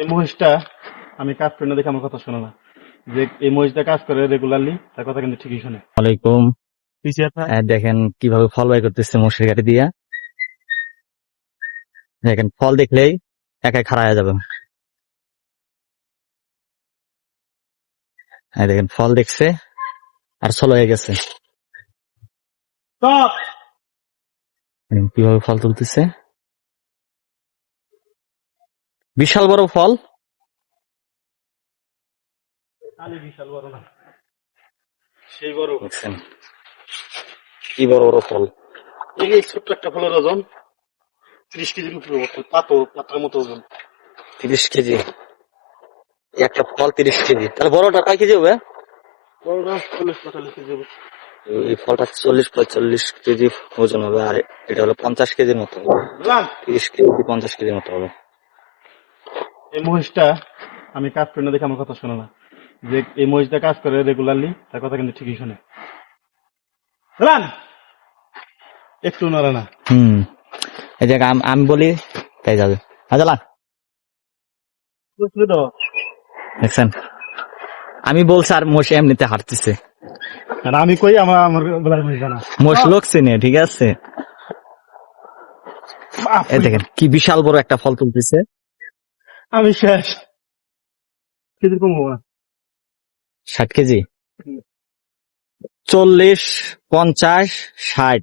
এই মহিষটা আমি কাজ করি না দেখে আমার কথা শোনে না। যে এই মহিষটা কাজ করে রেগুলারলি, তার কথা কিন্তু ঠিকই শোনে। ওয়ালাইকুম। পিছিয়ে থাক। দেখেন কিভাবে ফল বাই করতেছে মশারি কাঠি দিয়া। দেখেন ফল দেখলেই একাই খাড়া হয়ে যাবে। দেখেন ফল দেখছে আর চলো হয়ে গেছে। Stop! কিভাবে ফল তুলতেছে, বিশাল বড় ফল। আরে বিশাল বড় না, সেই বড়। দেখছেন কি বড় বড় ফল। এই ছোট্ট একটা ফলের ওজন 30 কেজির উপরে, পাতার মতো ওজন। 30 কেজি একটা ফল, 30 কেজি। তাহলে বড়টা কয় কেজি হবে? বড়টা 40-45 কেজি হবে। এই ফলটা 40-45 কেজি ওজন হবে, আর এটা হলো 50 কেজির মতো হবে। বুঝলাম? 30 কেজি 50 কেজির মতো হবে। এই মহিষটা আমি কাজ করি না দেখে আমার কথা শোনে না। যে এই মহিষটা কাজ করে রেগুলারলি, তার কথা কিন্তু ঠিকই শোনে। বুঝলাম? একটু নড়ে না। এই যে আমি বলি তাই যাবে। হাজালা বুঝলি তো? দেখছেন, আমি বলছি আর মোষ এমনিতে হাঁটতেছে। আর আমি কই আমার বলার মহিষ না। মোষ লোক চিনে, ঠিক আছে। এই দেখেন কি বিশাল বড় একটা ফল তুলতেছে। আমি শেষ। কেজি কম হবো না। 60 কেজি, 40, 50, 60